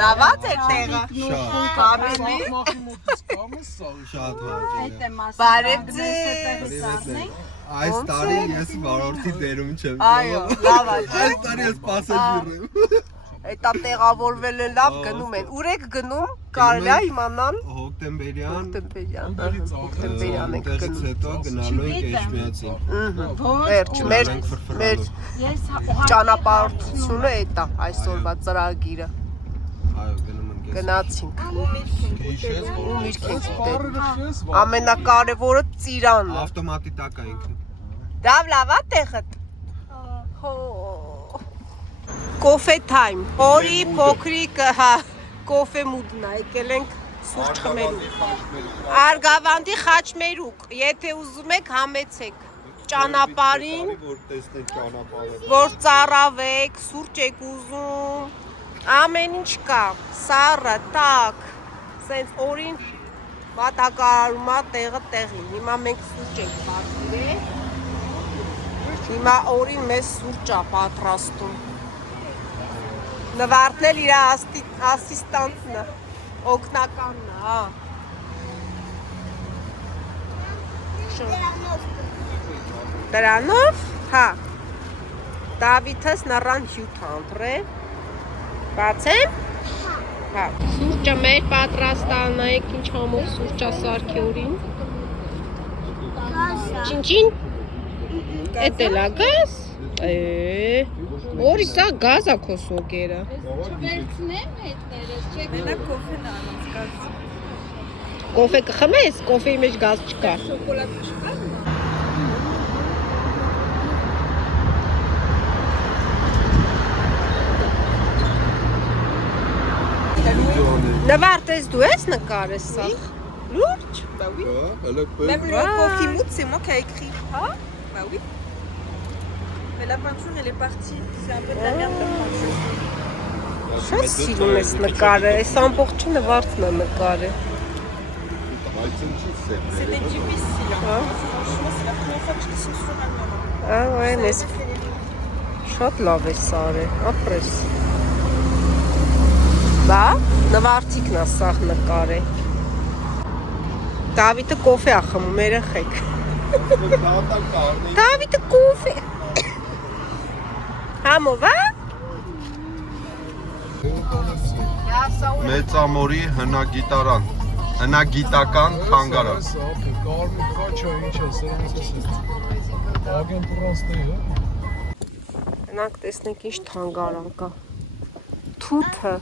Լավաց է տեղը։ Շատ հաճելի։ Բարև ձեզ։ Այս տարի ես վարորդի դերում չեմ։ Այո, լավ է։ Այս տարի ես պասաժիր եմ։ Էտա տեղավորվել է լավ գնում են։ Ուր եք գնում։ Կարելի է իմանալ։ Հոկտեմբերյան Հոկտեմբերյան եք տեղից գնում։ հետո գնալու ենք Էջմիածին։ Վերջ, մեր ճանապարհորդությունը էտա այսօրվա ծրագիրը։ Այո, գնում ենք։ Գնացինք։ Ու միրգ ենք ուտել։ Ամենակարևորը ծիրանն է։ Ավտոմատի տակ է ինքը։ Լավ է տեղը։ Հո Կոֆե թայմ, օրի փոքրիկը, հա, կոֆե մուդն է, եկել ենք սուրճ խմելու։ Արգավանդի խաչմերուկ, եթե ուզում եք համեցեք ճանապարհին, որ ծառավեք, սուրճ եք ուզում, ամեն ինչ կա, սառը, տաք, սենց օրին մատակարարումա տեղը տեղին, հիմա մենք սուրճ ենք պատվիրել, հիմա օրին մեզ սուրճ է պատրաստում։ Նվարդն էլ իր ասիստանտն է, օգնականն է, հա։ Դրանով, հա, Դավիթս նռան հյութ անդրե, բացեմ, հա, սուրճը մեր պատրաստան, նայեք ինչ համով սուրճա սարքի օրին, չին, էտ էլ է գազ, Որի սա գազ է քո սոկերը։ Չվերցնեմ հետներս, չեք մենակ կոֆեն անց գազ։ Կոֆե կխմես, կոֆեի մեջ գազ չկա։ Շոկոլադ չկա։ Նվարդես դու ես նկարես սա։ Լուրջ։ Bah oui. Même le coffee mood, c'est moi qui ai écrit. Ah? Bah oui. Mais la peinture, elle est partie. C'est un peu de la merde, la peinture. Շատ սիրուն ես նկարը, այս ամբողջը նվարդն է նկարը։ C'était difficile. Franchement, c'est la première fois que je suis sur un moment. Ah ouais, mais շատ լավ է սարը, ապրես։ Բա, նվարդիկն է սաղ նկարը։ Դավիթը կոֆե է խմում, երեխեք։ Դավիթը կոֆե։ Համով, հա։ Մեծամորի հնագիտարան, հնագիտական թանգարան։ Նրանք տեսնենք ինչ թանգարան կա։ Թութը,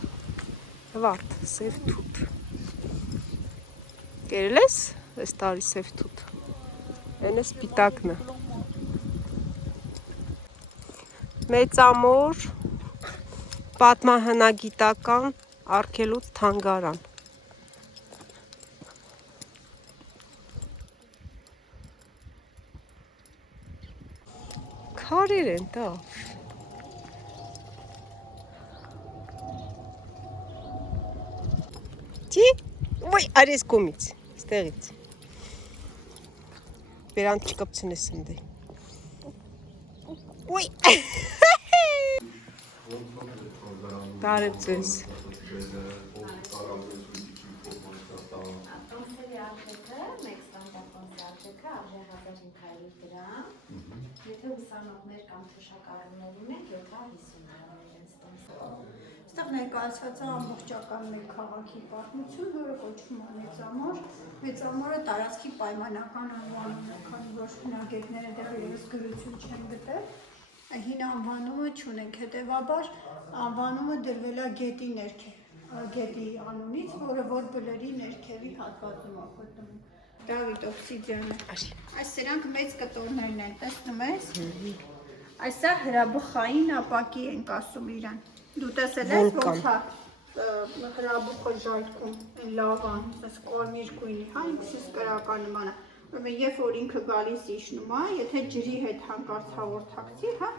վարդ, սև թութ։ Կերել ես, այս տարի սև թութ։ Են է սպիտակն է։ Մեծամոր, պատմահնագիտական արգելոց թանգարան։ Քարեր են դա։ Չի, ոյ, արես կոմից, ստեղից։ Բերանդ չկպցնես ընդե։ Ոյ, բարև ձեզ։ Մեկ ստանդարտոնի արժեքը արժե 1500 դրամ, եթե ուսանողներ կամ թշակառուներ ունենք 750 դրամ իրենց տոն։ Այստեղ ներկայացված է ամբողջական մեր քաղաքի պատմություն, որը կոչվում է Մեծամոր։ Մեծամորը տարածքի պայմանական անվանում է, քանի որ հնագետները դեռևս գրություն չեն գտել։ Հին անվանումը չունենք, հետևաբար անվանումը դրվել է գետի անունից, որը որ բլրի ներքևի հատվածում է գտնվում։ Դավիթ օբսիդիանը։ Այս սրանք մեծ կտորներն են, տեսնում ես։ Այսա հրաբխային ապակի ենք ասում իրան։ Դու տեսել ես ոնց է հրաբուխը ժայթքում, այն լավան, այս կարմիր գույնի, հա, ինքսից կրական նման է։ Ուրեմն երբ որ ինքը գալիս իջնում է, եթե ջրի հետ հանկարծ հաղորդակցի, հա,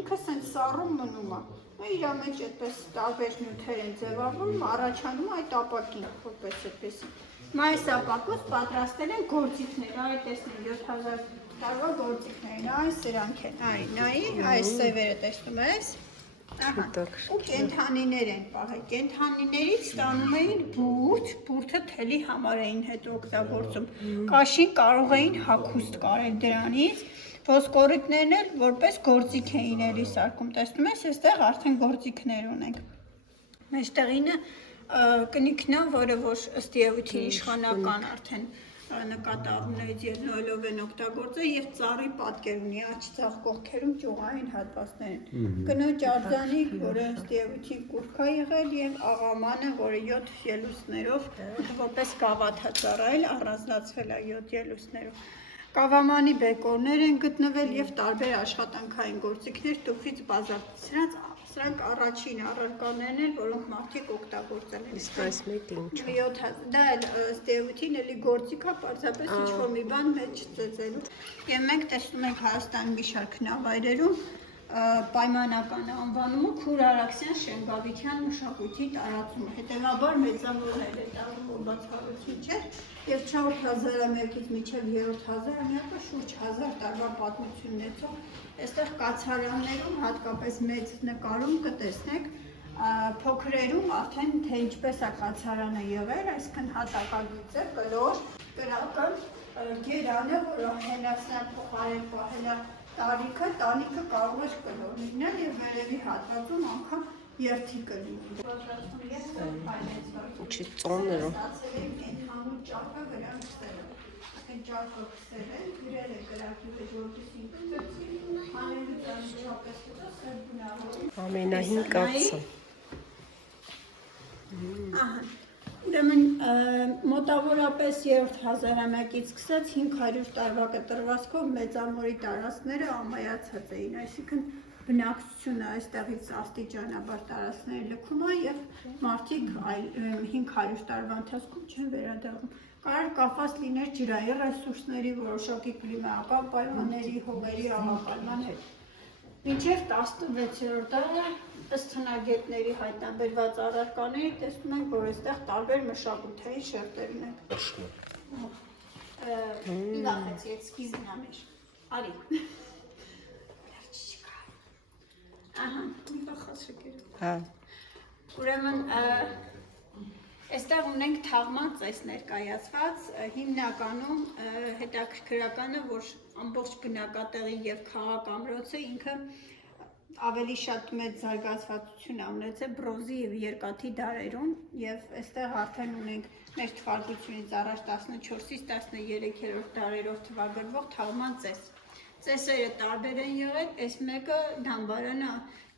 ինքը սենց սառում մնում է։ Իր մեջ այդպես տարբեր նյութեր են ձևավորվում, առաջանում այդ ապակին, որպես այդպեսի։ Հիմա այս ապակուց պատրաստել են գործիքներ, այ տեսնեմ 7000 տարվա գործիքներն, այս սրանք են, այ նայի, այս սևերը տեսնում ես, ու կենթանիներ են պահել։ Կենթանիներից ստանում էին բուրդ, բուրդը թելի համար էին հետո օգտագործում։ Կաշին կարող էին հագուստ կարել դրանից, ոսկորիկներն էլ որպես գործիք էին էլի սարքում։ Տեսնում ես, այստեղ արդեն գործիքներ ունենք։ Մեջտեղինը կնիքն է, որը որ ըստ էության իշխանական արդեն նկատառումներից եւ նոյլով են օգտագործել եւ ծառի պատկեր ունի աջ ցախ կողքերում ճյուղային հատվածներ են։ Կնոջ արձանիկ, որը ըստ էության կուրք է եղել եւ աղամանը, որը 7 ելուստներով որպես գավաթ է ծառայել, առանձնացվել է 7 ելուստներով։ Կավամանի բեկորներ են գտնվել եւ տարբեր աշխատանքային գործիքներ տուֆից բազալտ։ Սրանք առաջին առարկաներն են, որոնք մարդիկ օգտագործել են։ Իսկ այս մեկը ինչ է։ Դա էլ ըստ էության էլի գործիք է, պարզապես ինչ-որ մի բան մեջ ծեծելու։ Եվ մենք տեսնում ենք Հայաստանի մի շարք նավայրերում պայմանական անվանումը Քուր Արաքսյան Շենգավիթյան մշակույթի տարածումը։ Հետևաբար մեծավորել է տարում բացառություն չէ, եւ 4000-ից մինչեւ 3000-ամյակը շուրջ 1000 տարվա պատմություն ունեցող այստեղ կացարաններում հատկապես մեծ նկարում կտեսնեք փոքրերում արդեն թե ինչպես է կացարանը եղել, այսինքն հատակագիծը, կլոր, կրակը, գերանը, որը հենասնակ փոխարեն պահել է տարիքը, տանիքը կարող էր կլոր լինել եւ վերևի հատվածում անգամ երթի կլինի։ Ինչի ծոներ է։ Ստացել են կենթանու ճարպը վրա քսել։ Այսինքն ճարպը քսել են, գրել է գրակի վրա որտիսին կծեցին, հանելու ճարպպես կծել բնավորի։ Ամենահին կացը։ Ահա։ Ուրեմն մոտավորապես 3-րդ հազարամյակից սկսած 500 տարվա կտրվածքով մեծամորի տարածքները ամայացած էին, այսինքն բնակչությունը այստեղից աստիճանաբար տարածքների լքում է եւ մարդիկ 500 տարվա ընթացքում չեն վերադառնում։ Կարող կապված լիներ ջրային ռեսուրսների, որոշակի կլիմայական պայմանների, հողերի աղապարման հետ։ Մինչև 16-րդ դարը ըստ հնագետների հայտնաբերված առարկաների տեսնում ենք, որ այստեղ տարբեր մշակութային շերտեր ունենք։ Իվախեցի, այդ սկիզբն ամեր։ Արի։ Ահա, իվախացրի գերու։ Հա։ Ուրեմն, այստեղ ունենք թաղման ծես ներկայացված, հիմնականում հետաքրքրականը, որ ամբողջ բնակատեղի եւ քաղաք-ամրոցը ինքը ավելի շատ մեծ զարգացվածություն ունեցել բրոնզի եւ երկաթի դարերում եւ այստեղ արդեն ունենք մեր թվարկությունից առաջ 14-ից 13-րդ դարերով թվագրվող թաղման ծես։ Ծեսերը տարբեր են եղել, այս մեկը դամբարանը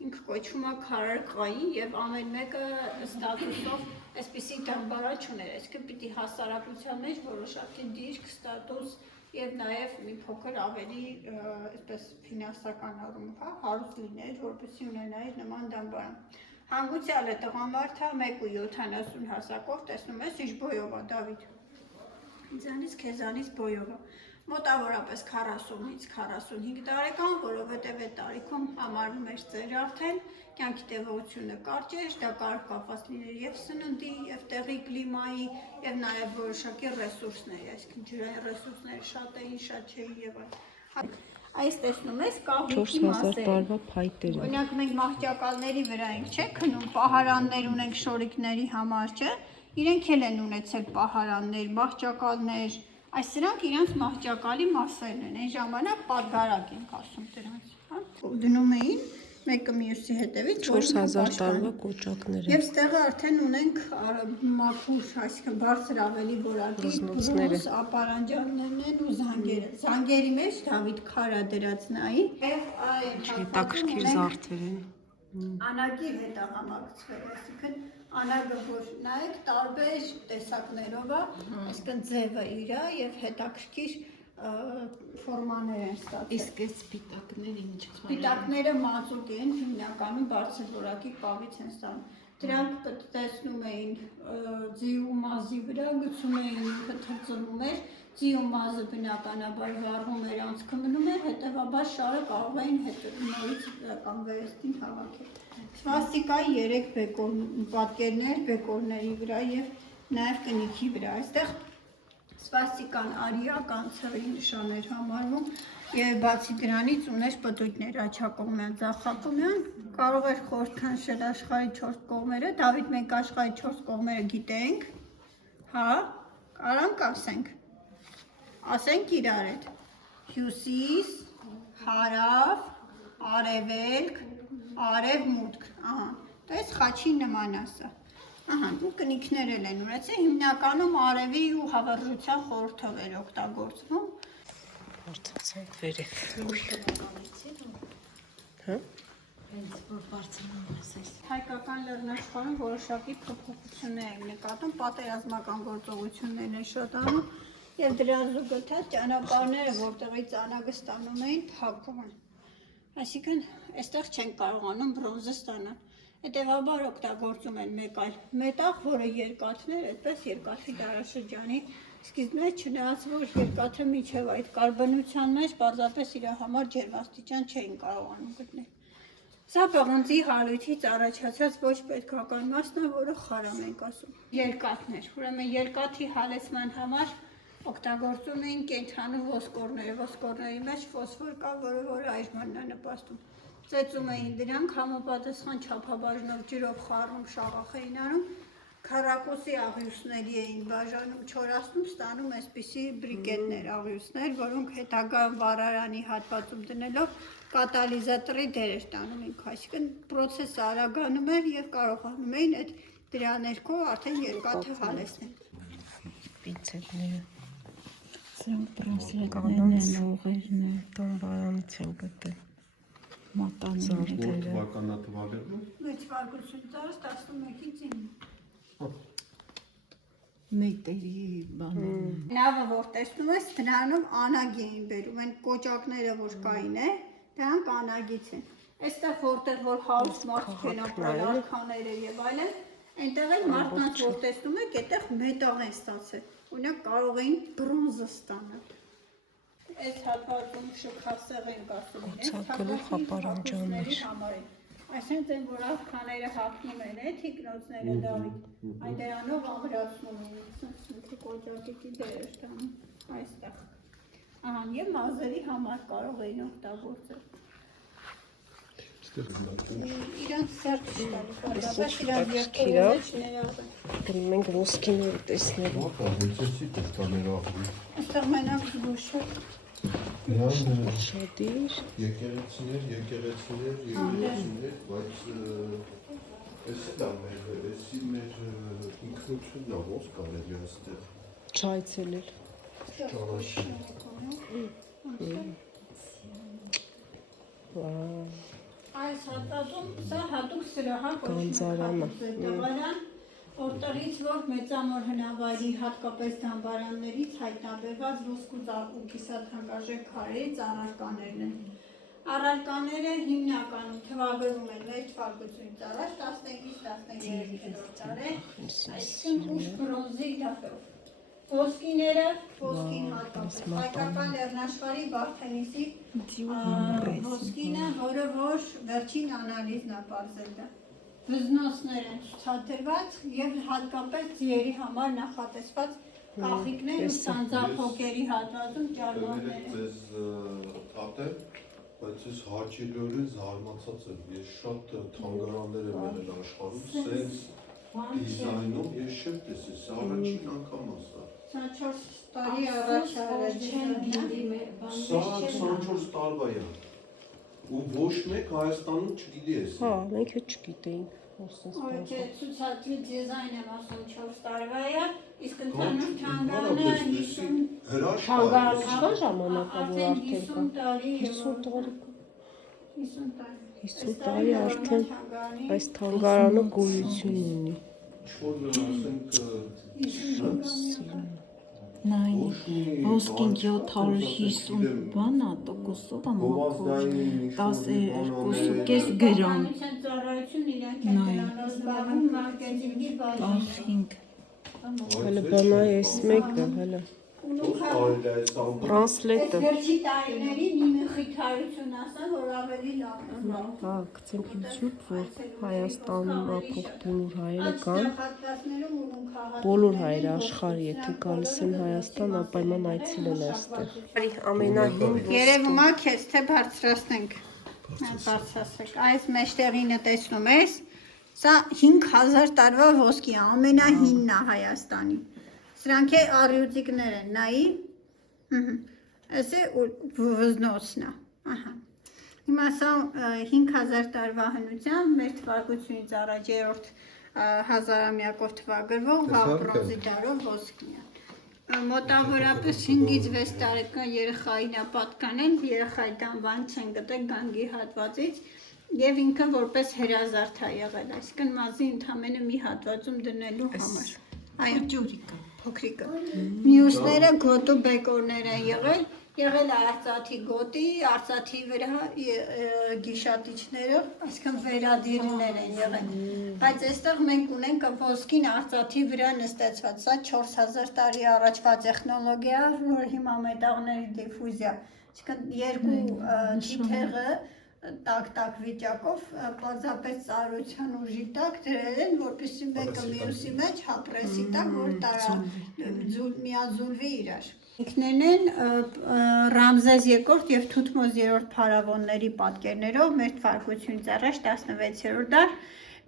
ինքը կոչվում է քարարկային եւ ամեն մեկը ստատուսով այսպիսի դամբարա չուներ, այսինքն պիտի հասարակության մեջ որոշակի դիրք, ստատուս եւ նաեւ մի փոքր ավելի այսպես ֆինանսական առումով հարուստ լիներ, որպեսզի ունենայի նման դամբարան։ Հանգուցյալը տղամարդը 1.70 հասակով, տեսնում ես, ինչ բոյով է Դավիթ։ Ինձանից քեզանից բոյով է։ Մոտավորապես 40-ից 45 տարեկան, որովհետև այդ տարիքում համարվում էր ծեր արդեն, կյանքի տևողությունը կարճ էր, դա կարող կապված լիներ եւ սննդի, եւ տեղի կլիմայի, եւ նաեւ որոշակի ռեսուրսների, այսինքն ջրային ռեսուրսները շատ էին, շատ չէին եւ այլն։ Այս տեսնում ես կահույքի մասեր։ 4000 տարվա փայտեր են։ Օրինակ մենք մահճակալների վրա ենք, չէ՞, քնում, պահարաններ ունենք շորիկների համար, չէ՞։ Իրենք էլ են ունեցել պահարաններ, մահճակալներ, այս սրանք իրենց մահճակալի մասերն են, այն ժամանակ պատգարակ ենք ասում դրանց, հա։ Դնում էին մեկը մյուսի հետևից 4000 տարվա կոճակներ են։ Եվ ստեղը արդեն ունենք մաքուր, այսինքն բարձր ավելի որակի բրոնզ ապարանջաններն են ու զանգերը։ Զանգերի մեջ Դավիթ քարա դրած նայի եւ այն Հետաքրքիր զարդեր են։ Անագի հետ է համակցվել, այսինքն անագը որ նայեք տարբեր տեսակներով է, այսինքն ձևը իր է եւ հետաքրքիր ֆորմաներ են ստացել։ Իսկ այս սպիտակները ինչ է։ Սպիտակները մածուկ են, հիմնականում բարձր որակի կավից են ստանում։ Դրանք տեսնում էին ձիու մազի վրա, գցում էին ինքը թծնում էր, ձիու մազը բնականաբար վառվում էր, անցքը մնում էր, հետևաբար շարը կարող էին նորից կամ վերստին հավաքել։ Սվաստիկայի 3 պատկերներ բեկորների վրա եւ նաեւ կնիքի վրա։ Այստեղ սվաստիկան արիական ցավի նշան էր համարվում եւ բացի դրանից ուներ պտույտներ աչակողմյան, ձախակողմյան, կարող էր խորհրդանշել աշխարհի 4 կողմերը, Դավիթ մենք աշխարհի 4 կողմերը գիտենք, հա, կարանք ասենք իրար հետ, հյուսիս, հարավ, արևելք, արևմուտք, ահա, տես խաչի նման ասա, ահա, ու կնիքներ էլ են ունեցել, հիմնականում արևի ու հավերժության խորհրդով էր օգտագործվում, Արտացանք վերև։ Հա? Հայկական լեռնաշխարհում որոշակի փոփոխություններ են նկատում, պատերազմական գործողություններն են շատ անում եւ դրա զուգընթաց ճանապարհները, որտեղից անագը ստանում էին, փակվում են։ Այսինքն, այստեղ չեն կարողանում բրոնզը ստանալ։ Հետևաբար օգտագործում են մեկ այլ մետաղ, որը երկաթներ, այդպես երկաթի դարաշրջանի սկիզբն է, չնայած որ երկաթը միջև այդ կարբոնության մեջ պարզապես իր համար ջերմաստիճան չէին կարողանում գտնել։ Սա պղնձի հալույթից առաջացած ոչ պետքական մասն է, որը խարամ ենք ասում։ Երկաթներ, ուրեմն երկաթի հալեցման համար օգտագործում էին կենդանու ոսկորները, ոսկորների մեջ ֆոսֆոր կա, որը այժմանն է նպաստում։ Ծեծում էին դրանք, համապատասխան չափաբաժնով ջրով խառնում շաղախ էին անում, քառակուսի աղյուսների էին բաժանում, չորացնում, ստանում այսպիսի բրիկետներ, աղյուսներ, որոնք հետագա վառարանի հատվածում դնելով կատալիզատորի դեր էր տանում ինքը, այսինքն պրոցեսը արագանում էր եւ կարողանում էին այդ դրա ներքո արդեն երկաթը հալեցնել։ Պինցետները։ Սրանք բրասլետներն են, ուղերն են, Տոմբարանից են գտել։ մատանները։ Թվականատվալերն Մեծ վարկությունից 11-ից 9։ Մետերի բանան։ Նավը որ տեսնում ես, դրանով անագի էին բերում, այն կոճակները որ կային է, դրանք անագից են։ Այստեղ որտեղ որ հարուս մարդիկ են ապրել, արքաները եւ այլն, այնտեղ էլ մարդկանց որ տեսնում եք, այդտեղ մետաղ են ստացել։ Օրինակ կարող էին բրոնզը ստանալ։ Այս հատվածում շքասեղ են ասում իրենց, այսինքն որ արքաները հագնում են, թիկնոցները Դավիթ, այն դրանով ամրացնում են, ասենք կոճակի դեր տանում այստեղ։ Ահա եւ մազերի համար կարող էին օգտագործել։ Իրանց սերտ չտալու, պարզապես իրանց երկու չներազեն։ Գնում ենք ոսկիներ տեսնելու։ Այստեղ մենակ զգուշը։ Շատիր։ եկեղեցիներ, բայց էսի մեր ինքնությունն է, ոնց կարելի է այստեղ Չայցելել։ Այս հատվածում սա հատուկ սրահար Գանձարանը։ դավարան, որտեղից որ մեծամոր հնավայրի հատկապես դամբարաններից հայտնաբերված ոսկու ու կիսաթանկարժեք քարերի առարկաներն են։ Առարկաները հիմնականում թվագրվում են մեր թվարկությունից առաջ 15-13 դարի, այսինքն ուշ բրոնզի դաշտով։ Ոսկիները, ոսկին հատկապես, հայկական լեռնաշխարհի Բարթենիսի ոսկինը, որը որ վերջին անալիզն է պարզել դա։ Վզնոցներ են ցուցադրված եւ հատկապես ձիերի համար նախատեսված կախիկներ ու սանձափոկերի հատվածում ճարմաններ են։ Ես թատեմ, բայց ես հաճելիորեն զարմացած եմ։ Ես շատ թանգարաններ եմ եղել աշխարհում, սենց դիզայնով ես չեմ տեսել, սա առաջին անգամ է սա։ 24 տարի առաջ Սա 24 տարվա է։ Ու ոչ մեկ Հայաստանում չգիտի էս։ Հա, մենք էլ չգիտեինք, ասես Ոչ, բան։ ցուցադրի դիզայն եմ ասում 4 տարվա է, իսկ ընդհանուր թանգարանը 50 Թանգարանը չկա ժամանակավոր արդեն արդեն 50 տարի 50 տարի 50 տարի 50 տարի արդեն այս թանգարանը գոյություն ունի։ Ինչ-որ ասենք Նայն ոսկին 750 բանա տոկոսով է մաքուր 12.5 գրամ ծառայություն իրանք են դրանով զբաղվում մարքեթինգի բաժին։ ախինք Հələ բանա էս մեկը, հələ Տրանսլետը։ Վերջի տարիների մի խիթարություն ասա, որ ավելի լավ է։ Հա, գցենք YouTube, որ Հայաստանում ապրող բոլոր հայերը կան։ Բոլոր հայերը աշխարհի, եթե գալիս են Հայաստան, անպայման այցելեն այստեղ։ Ամենահին Երևում է քեզ թե բարձրացնենք։ Բարձրացրեք։ Այս մեջտեղինը տեսնում ես, սա 5000 տարվա ոսկի է, ամենահինն է Հայաստանի։ Սրանք է առյուծիկներ են, նայի։ Այս է վզնոցն է։ Ահա։ Հիմա սա 5000 տարվա հնությամբ մեր թվարկությունից առաջ 3-րդ հազարամյակով թվագրվող բրոնզի դարով ոսկին է։ Մոտավորապես 5-ից 6 տարեկան երեխային է պատկանել, երեխայի դամբան չեն գտել գանգի հատվածից եւ ինքը որպես հրազարդ է եղել, այսինքն մազի ընդամենը մի հատվածում դնելու համար։ Այո, ջուրիկը, փոքրիկը։ Մյուսները գոտու բեկորներ են եղել արծաթի գոտի, արծաթի վրա գիշատիչները, այսինքն վերադիրներ են եղել։ Բայց այստեղ մենք ունենք ոսկին արծաթի վրա նստեցված, սա 4000 տարի առաջվա տեխնոլոգիա, որ հիմա մետաղների դիֆուզիա, այսինքն երկու թիթեղը տակ տակ վիճակով պարզապես ծառայության ուժի տակ դրել են, որպեսզի մեկը մյուսի մեջ հապրեսի տակ, որ միաձուլվի իրար։ Ինքներն են Ռամզես II և Թութմոս III փարավոնների պատկերներով մեր թվարկությունից առաջ 16-րդ դար,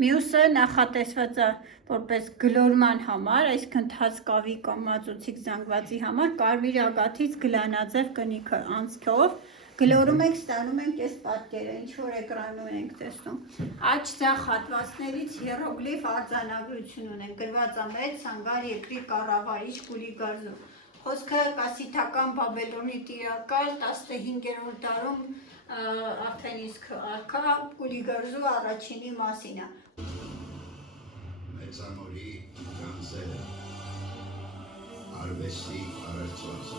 մյուսը նախատեսված է որպես գլորման համար, այսինքն թաց կավի կամ մածուցիկ զանգվածի համար, կարմիր ագաթից գլանաձև կնիքը անցքով գլորում ենք, ստանում ենք այս պատկերը, ինչ որ էկրանում ենք տեսնում։ Աջ ձախ հատվածներից հիերոգլիֆ արձանագրություն ունենք, գրված է մեծ Սանգար երկրի կառավարիչ Կուլիգարզու։ Խոսքը կասիթական Բաբելոնի տիրակալ 15-րդ դարում արդեն իսկ արքա Կուլիգարզու առաջինի մասին է։ Մեծամորի գանձերը, արվեստի արարծվածը,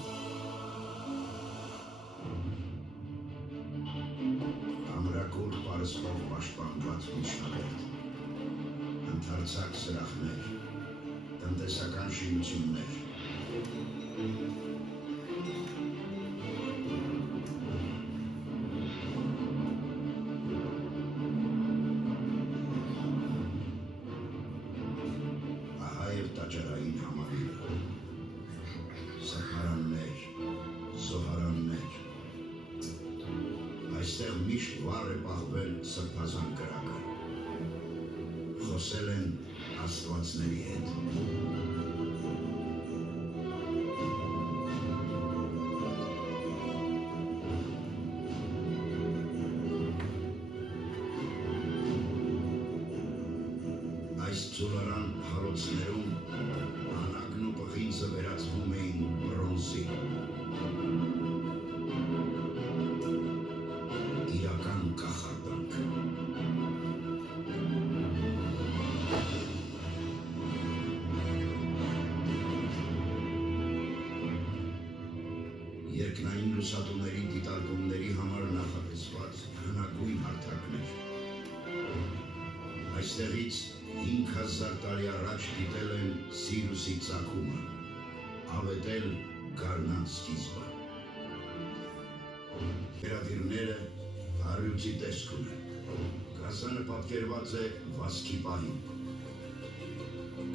ամրակուր պարսպով պաշտպանված միջնաբերդ, ընդարձակ սրախներ, տնտեսական շինություններ, ահա և տաճարային համալիրը, սրբարաններ, զոհարաններ, այստեղ միշտ վառ է պահվել սրբազան կրակը, խոսել են աստվածների հետ։ Այս ծուլարան հարոցներում անագն ու պղինձը վերածվում էին բրոնզի։ Իրական կախարդանք։ Երկնային լուսատուների դիտարկումների համար նախատեսված հնագույն հարթակներ։ Այստեղից 5000 տարի առաջ դիտել են Սիրուսի ծագումը, ավետել գարնան սկիզբը։ Վերադիրները առյուծի տեսք ունեն։ Կասանը պատկերված է վազքի պահին։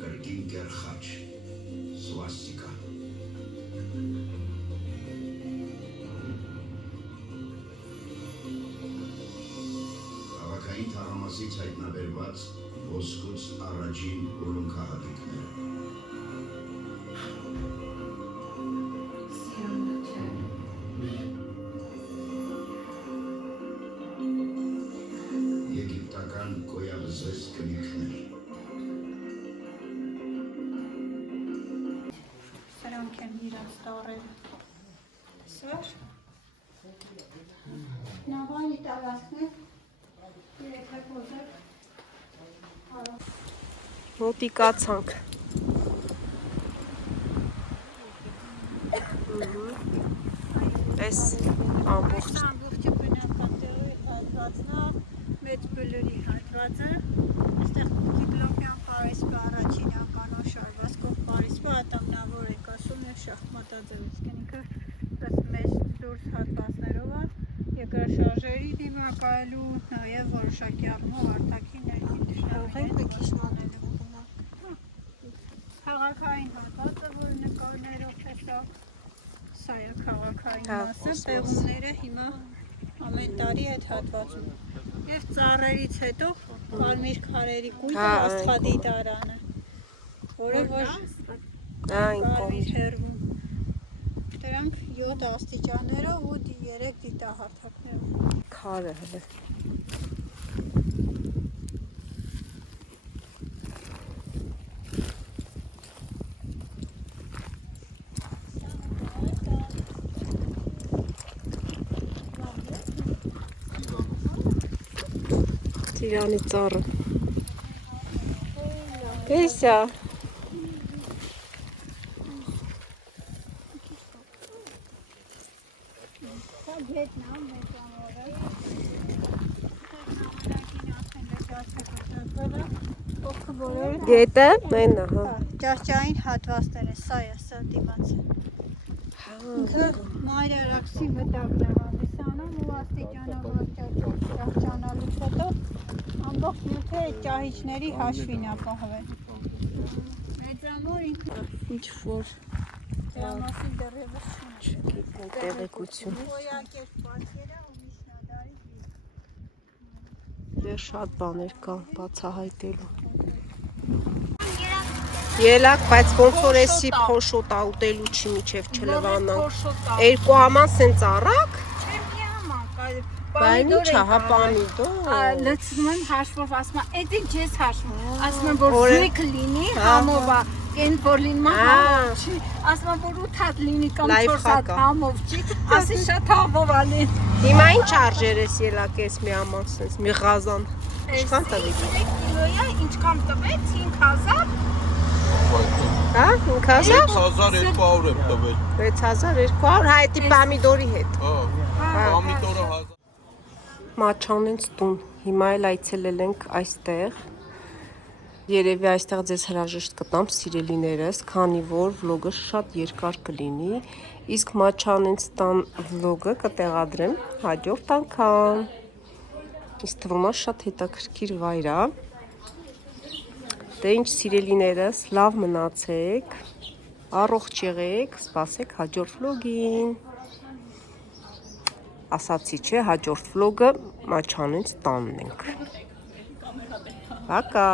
Կրկին կեռխաչ, սվաստիկա։ Քաղաքային թաղամասից հայտնաբերված ոսկուց առաջին ուլունքահատիկները։ Եգիպտական կոյավզես կնիքներ։ Սրանք են իրաց տառերը։ Տեսար։ Նավանի տարածքներ, երեքեք ոզեք։ Մոտիկացանք։ Այս ամբողջ Ամբողջը բնակատեղի հատվածն է, մեծ բլրի հատվածը, այստեղ կիկլոպյան պարիսպը առաջին ականով շարվածքով պարիսպը ատամնավոր է կասում և շախմատաձև նկարելու նաև որոշակի առումով արտաքին ներքին Ուղենք դժվարներ մի քիչ մանելու գնանք։ Քաղաքային հատվածը, որ նկարներով տեսակ, սա է քաղաքային Հա, մասը, կոսմոս։ պեղումները հիմա ամեն տարի այդ հատվածում։ Եվ ծառերից հետո կարմիր քարերի կույտը Հա, աստղադիտարանը, որը որ Այն կարմիր կողմից։ հերվում։ Դրանք 7 աստիճաններով ու 3 դիտահարթակներով։ Քարը հələ։ Տիրանի ծառը։ Պեսա։ Սա Վիետնամ մեծամորը։ Գետը, մենա, հա։ Ճահճային հատվածները, սա է, սա դիմացը։ Ինքը մայրարաքսի վտակն է հանդիսանում ու աստիճանաբար ճահճանալուց հետո ամբողջ նյութը այդ ճահիճների հաշվին ապահովել։ Մեծամոր ինքը Ինչ որ դրա մասին դեռևս չունի։ տեղեկություն։ Գոյակերտ պատկերը ու միջնադարի Դեռ շատ բաներ կան բացահայտելու։ Ելակ, բայց ոնց որ էսի փոշոտա ուտելու չի միջև չլվանանք։ Երկու համան սենց առակ, բայց ինչ հա պամիդոր։ լցնում եմ հաշվով, ասում եմ, էդ ինչ ես հաշվում։ Ասում եմ, որ Օրը- զույգ լինի, համով է, կեն որ լինում է Հա։ համով չի, ասում եմ, որ 8 հատ լինի կամ Լայֆ 4 հատ հակա։ համով չի, ասի շատ համով ալի։ Հիմա ինչ արժեր ես ելակ ես մի համան սենց, մի ղազան։ Ինչքան տվի։ 3 կիլոյա, ինչքան տվեց, 5000, Հա, 5000, 1200 եմ տվել։ 6200, հա էդի պամիդորի հետ։ Հա, պամիդորը 1000։ Մաչանենց տուն։ Հիմա էլ այցելել ենք այստեղ։ Երևի այստեղ ձեզ հրաժեշտ կտամ, սիրելիներս, քանի որ վլոգը շատ երկար կլինի, իսկ Մաչանենց տան վլոգը կտեղադրեմ հաջորդ անգամ։ Ինձ թվում է շատ հետաքրքիր վայր է։ Դե ինչ սիրելիներս, լավ մնացեք, առողջ եղեք, սպասեք հաջորդ վլոգին։ Ասացի չէ, հաջորդ վլոգը Մաչանենց տանն ենք։ Пока.